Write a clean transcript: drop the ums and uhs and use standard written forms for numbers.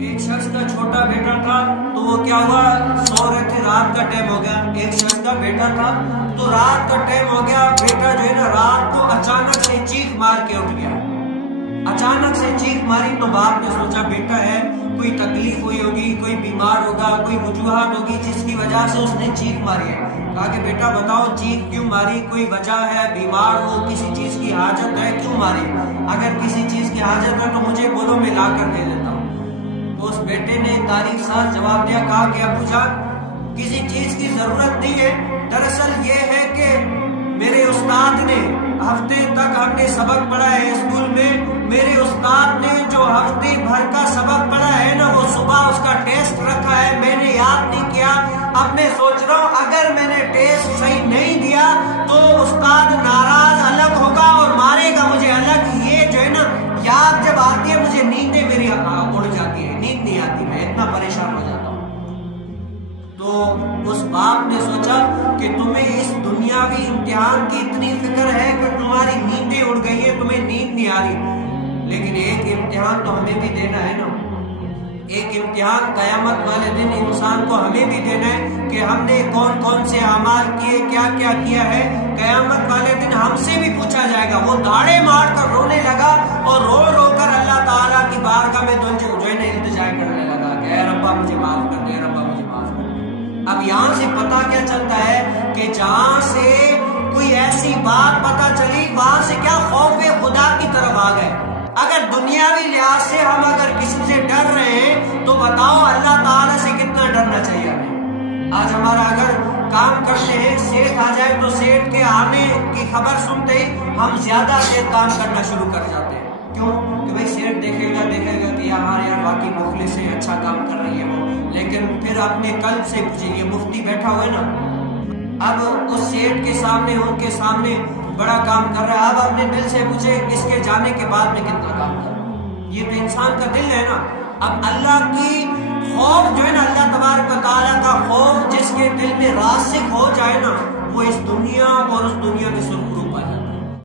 ایک شخص کا چھوٹا بیٹا تھا تو وہ کیا ہوا، سو رہے تھے، رات کا ٹائم ہو گیا. ایک شخص کا بیٹا تھا تو رات کا ٹائم ہو گیا، بیٹا جو ہے نا رات کو اچانک سے چیخ مار کے اٹھ گیا. اچانک سے چیخ ماری تو باپ نے سوچا بیٹا ہے، کوئی تکلیف ہوئی ہوگی، کوئی بیمار ہوگا، کوئی وجوہات ہوگی جس کی وجہ سے اس نے چیخ ماری ہے. کہا کہ بیٹا بتاؤ چیخ کیوں ماری، کوئی وجہ ہے، بیمار ہو، کسی چیز کی حاجت ہے، کیوں ماری؟ اگر کسی چیز کی حاجت ہے تو مجھے بولو، میں لا کر دے دیتا ہوں. تو اس بیٹے نے تاریخ ساز جواب دیا، کہا کہ ابو جان کسی چیز کی ضرورت نہیں ہے، دراصل یہ ہے کہ میرے استاد نے ہفتے تک ہم نے سبق پڑھا ہے اسکول میں، میرے استاد نے جو ہفتے بھر کا سبق پڑھا ہے نا وہ صبح اس کا ٹیسٹ رکھا ہے، میں نے یاد نہیں کیا. اب میں سوچ رہا ہوں اگر میں نے ٹیسٹ صحیح نہیں دیا تو استاد ناراض الگ ہوگا اور مارے گا مجھے الگ. یہ جو ہے نا یاد جب آتی ہے مجھے نیندیں میری اڑ جاتی ہے، نیند نہیں آتی، میں اتنا پریشان ہو جاتا ہوں. تو اس باپ نے سوچا کہ تمہیں اس دنیاوی امتحان کی اتنی فکر ہے کہ تمہاری نیندیں اڑ گئی ہیں، تمہیں نیند نہیں آ رہی، لیکن ایک امتحان تو ہمیں بھی دینا ہے نا. ایک امتحان قیامت والے دن انسان کو ہمیں بھی دینا ہے کہ ہم نے کون کون سے اعمال کیے، کیا کیا کیا ہے. قیامت والے دن ہم سے بھی پوچھا جائے گا. وہ داڑے مار کر رونے لگا اور رو رو کر اللہ تعالیٰ کی بارگاہ میں جو ہے نا التجا کرنے لگا کہ اے ربا مجھے معاف کر دے، اے ربا مجھے معاف کر دے. اب یہاں سے پتہ کیا چلتا ہے کہ جہاں سے کوئی ایسی بات پتہ چلی وہاں سے کیا خوف خدا کی طرف آ گئے. اگر دنیاوی لحاظ سے ہم اگر کسی سے ڈر رہے ہیں تو بتاؤ اللہ تعالیٰ سے کتنا ڈرنا چاہیے ہمیں. آج ہمارا اگر کام کرتے ہیں سیٹ آ جائے تو سیٹ کے آنے کی خبر سنتے ہی ہم زیادہ سے کام کرنا شروع کر جاتے ہیں. کیوں کہ بھائی سیٹ دیکھے گا کہ ہمارے یہاں باقی مخلص سے اچھا کام کر رہی ہے وہ، لیکن پھر اپنے قلب سے پوچھے یہ مفتی بیٹھا ہوا ہے نا، اب اس سیٹ کے سامنے ان کے سامنے بڑا کام کر رہا ہے، اب اپنے دل سے پوچھے اس کے جانے کے بعد میں کتنا کام کر رہا ہوں. یہ تو انسان کا دل ہے نا. اب اللہ کی خوف جو ہے نا، اللہ تبارک و تعالیٰ کا خوف جس کے دل میں راسخ ہو جائے نا، وہ اس دنیا اور اس دنیا میں سرخرو پائے.